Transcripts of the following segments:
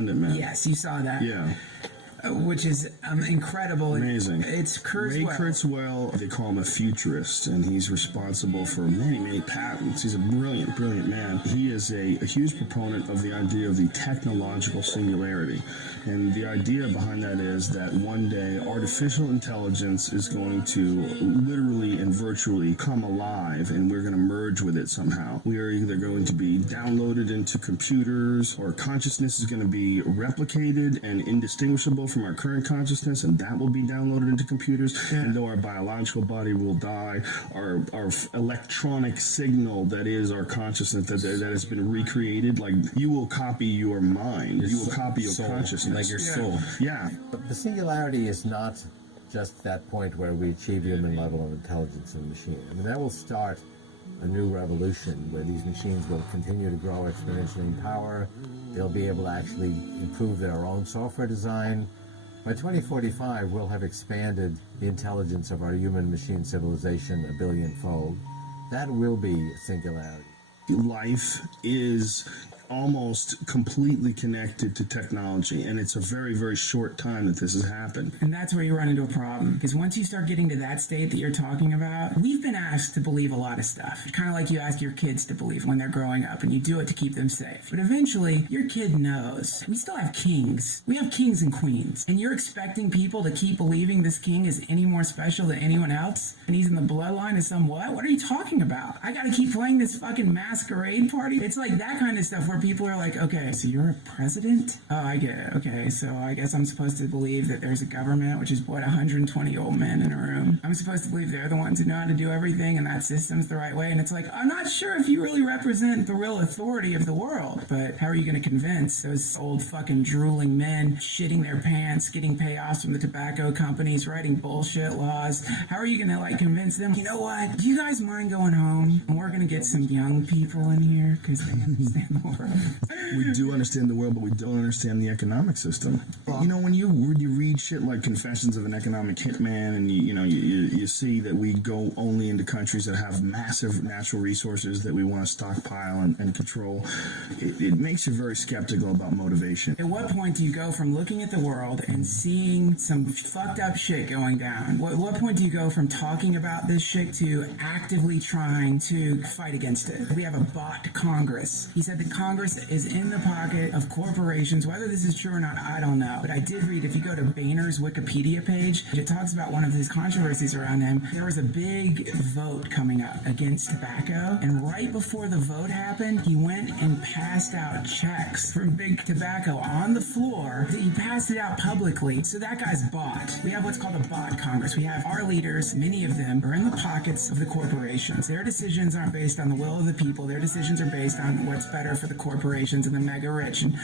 man. Yes, you saw that. Yeah. Which is incredible. Amazing. It's Ray Kurzweil, they call him a futurist, and he's responsible for many, many patents. He's a brilliant, brilliant man. He is a huge proponent of the idea of the technological singularity. And the idea behind that is that one day artificial intelligence is going to literally and virtually come alive, and we're going to merge with it somehow. We are either going to be downloaded into computers, or consciousness is going to be replicated and indistinguishable from our current consciousness, and that will be downloaded into computers. And though our biological body will die, our electronic signal that is our consciousness that has been recreated, like you will copy your mind, you will copy your consciousness, like your soul. Yeah. But the singularity is not just that point where we achieve human level of intelligence in the machine. I mean, that will start a new revolution where these machines will continue to grow exponentially in power. They'll be able to actually improve their own software design. By 2045, we'll have expanded the intelligence of our human-machine civilization a billionfold. That will be singularity. Life is almost completely connected to technology, and it's a very, very short time that this has happened. And that's where you run into a problem, because once you start getting to that state that you're talking about, we've been asked to believe a lot of stuff. Kind of like you ask your kids to believe when they're growing up, and you do it to keep them safe. But eventually, your kid knows. We still have kings. We have kings and queens. And you're expecting people to keep believing this king is any more special than anyone else, and he's in the bloodline of some what? What are you talking about? I gotta keep playing this fucking masquerade party? It's like that kind of stuff where people are like, okay, so you're a president? Oh, I get it. Okay, so I guess I'm supposed to believe that there's a government, which is, what, 120 old men in a room. I'm supposed to believe they're the ones who know how to do everything and that system's the right way. And it's like, I'm not sure if you really represent the real authority of the world. But how are you going to convince those old fucking drooling men shitting their pants, getting payoffs from the tobacco companies, writing bullshit laws? How are you going to, like, convince them, you know what, do you guys mind going home? And we're going to get some young people in here because they understand the world. We do understand the world, but we don't understand the economic system. You know, when you read shit like Confessions of an Economic Hitman, and you see that we go only into countries that have massive natural resources that we want to stockpile and control, it makes you very skeptical about motivation. At what point do you go from looking at the world and seeing some fucked up shit going down? What point do you go from talking about this shit to actively trying to fight against it? We have a bot Congress. He said that Congress is in the pocket of corporations. Whether this is true or not, I don't know. But I did read, if you go to Boehner's Wikipedia page, it talks about one of his controversies around him. There was a big vote coming up against tobacco, and right before the vote happened, he went and passed out checks from Big Tobacco on the floor. He passed it out publicly. So that guy's bought. We have what's called a bot Congress. We have our leaders, many of them are in the pockets of the corporations. Their decisions aren't based on the will of the people. Their decisions are based on what's better for the corporations and the mega rich. And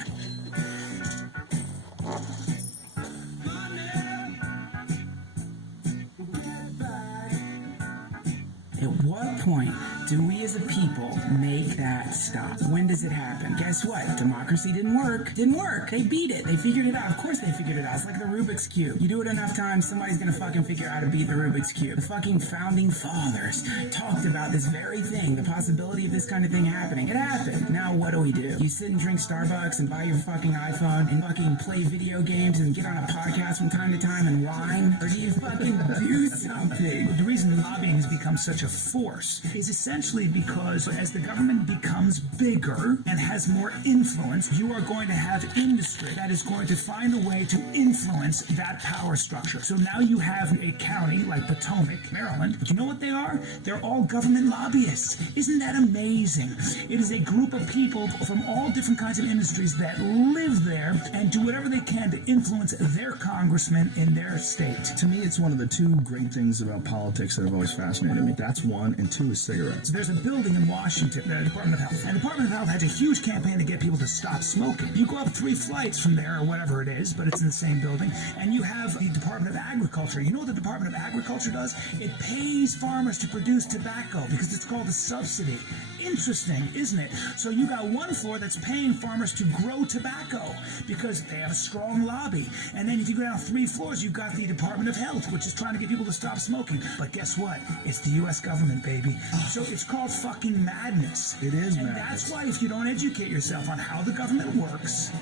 at what point do we as a people make that stop? When does it happen? Guess what? Democracy didn't work. Didn't work. They beat it. They figured it out. Of course they figured it out. It's like the Rubik's Cube. You do it enough times, somebody's gonna fucking figure out how to beat the Rubik's Cube. The fucking founding fathers talked about this very thing, the possibility of this kind of thing happening. It happened. Now what do? You sit and drink Starbucks and buy your fucking iPhone and fucking play video games and get on a podcast from time to time and whine? Or do you fucking do something? The reason lobbying has become such a force is essentially because as the government becomes bigger and has more influence, you are going to have industry that is going to find a way to influence that power structure. So now you have a county like Potomac, Maryland, but you know what they are? They're all government lobbyists. Isn't that amazing? It is a group of people from all different kinds of industries that live there and do whatever they can to influence their congressmen in their state. To me, it's one of the two great things about politics that have always fascinated me. That's one, and two is cigarettes. There's a building in Washington, the Department of Health, and the Department of Health has a huge campaign to get people to stop smoking. You go up 3 flights from there, or whatever it is, but it's in the same building, and you have the Department of Agriculture. You know what the Department of Agriculture does? It pays farmers to produce tobacco because it's called a subsidy. Interesting, isn't it? So you got one floor that's paying farmers to grow tobacco because they have a strong lobby. And then if you go down 3 floors, you've got the Department of Health, which is trying to get people to stop smoking. But guess what? It's the U.S. government, baby. So if It's called fucking madness. It is and madness. That's why if you don't educate yourself on how the government works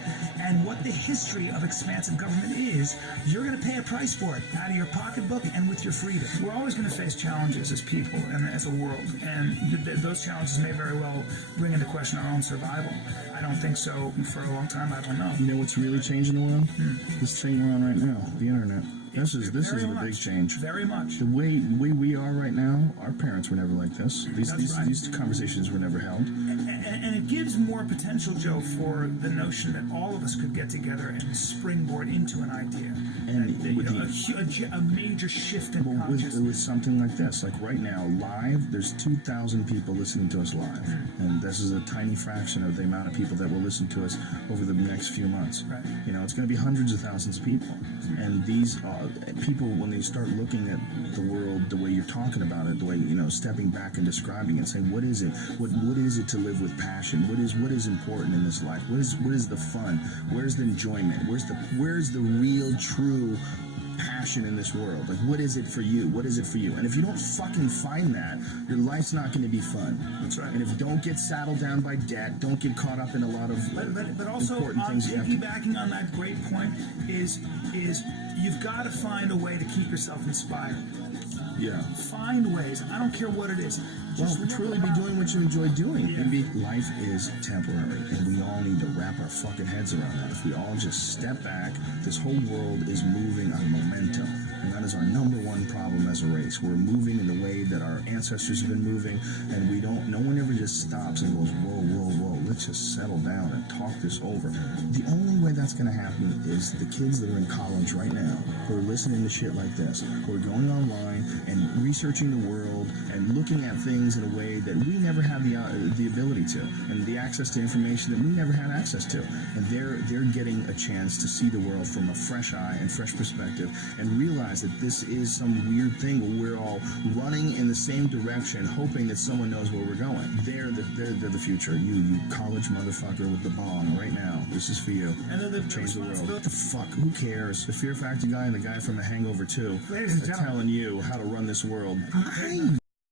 and what the history of expansive government is, you're going to pay a price for it out of your pocketbook and with your freedom. We're always going to face challenges as people and as a world, and those challenges may very well bring into question our own survival. I don't think so for a long time. I don't know. You know what's really changing the world? This thing we're on right now, the internet. This is Very a much. big change. Very much. The way we are right now, our parents were never like this. That's right. These conversations were never held. And it gives more potential, Joe, for the notion that all of us could get together and springboard into an idea. And with a major shift in consciousness. with something like this, like right now, live, there's 2,000 people listening to us live. And this is a tiny fraction of the amount of people that will listen to us over the next few months. Right. You know, it's going to be hundreds of thousands of people. And these people, when they start looking at the world the way you're talking about it, the way, you know, stepping back and describing it, saying, what is it? What is it to live with passion? What is important in this life? What is the fun? Where's the enjoyment? Where's the real, true passion in this world? Like, what is it for you? What is it for you? And if you don't fucking find that, your life's not going to be fun. That's right. And if you don't get saddled down by debt, don't get caught up in a lot of But also, important things. piggybacking on that great point is you've got to find a way to keep yourself inspired. Yeah. Find ways. I don't care what it is. Just Well, look truly be around. doing what you enjoy doing. Yeah. And life is temporary, and we all need to wrap our fucking heads around that. If we all just step back, this whole world is moving on momentum, and that is our number one problem as a race. We're moving in the way that our ancestors have been moving, and no one ever just stops and goes, whoa, whoa, whoa, let's just settle down and talk this over. The only way that's going to happen is the kids that are in college right now, who are listening to shit like this, who are going online and researching the world and looking at things in a way that we never had the ability to, and the access to information that we never had access to. And they're getting a chance to see the world from a fresh eye and fresh perspective, and realize that this is some weird thing where we're all running in the same direction, hoping that someone knows where we're going. They're the future. You college motherfucker with the bomb right now. This is for you. And then the Change the world. responsibility- What the fuck? Who cares? The Fear Factor guy and the guy from The Hangover 2 Ladies and are gentlemen. telling you how to run this world.